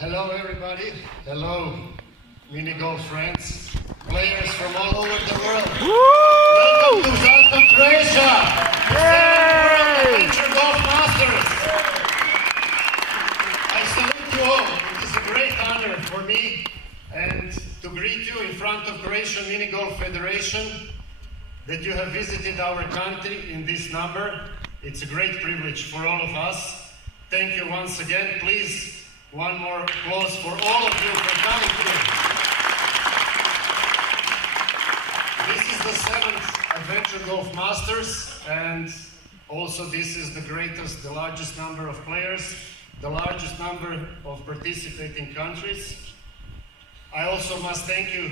Hello everybody, hello mini golf friends, players from all over the world. Welcome to Zaton, Croatia! Adventure Golf Masters! I salute you all. It is a great honor for me and to greet you in front of Croatian Mini Golf Federation that you have visited our country in this number. It's a great privilege for all of us. Thank you once again. Please, one more applause for all of you for coming here. This is the 7th Adventure Golf Masters, and also this is the largest number of players, the largest number of participating countries. I also must thank you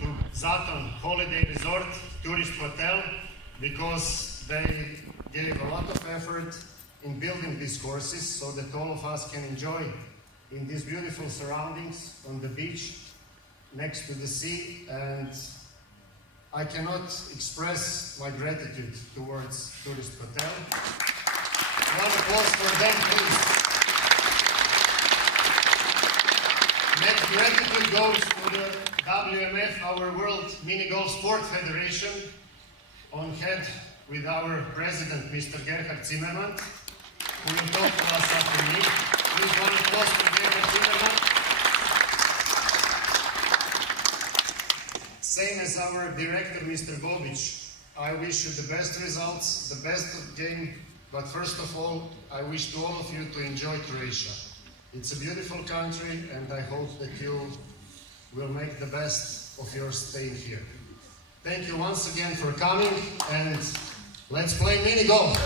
to Zaton Holiday Resort Tourist Hotel, because they gave a lot of effort in building these courses so that all of us can enjoy in these beautiful surroundings on the beach next to the sea. And I cannot express my gratitude towards Tourist Hotel. One applause for them, please. Next gratitude goes to the WMF, our World Mini Golf Sport Federation, on head with our president, Mr. Gerhard Zimmermann, who will talk to us after me. Please, one applause for Gerhard Zimmermann. Same as our director, Mr. Bobic. I wish you the best results, the best game, but first of all, I wish to all of you to enjoy Croatia. It's a beautiful country, and I hope that you will make the best of your stay here. Thank you once again for coming, and let's play mini golf.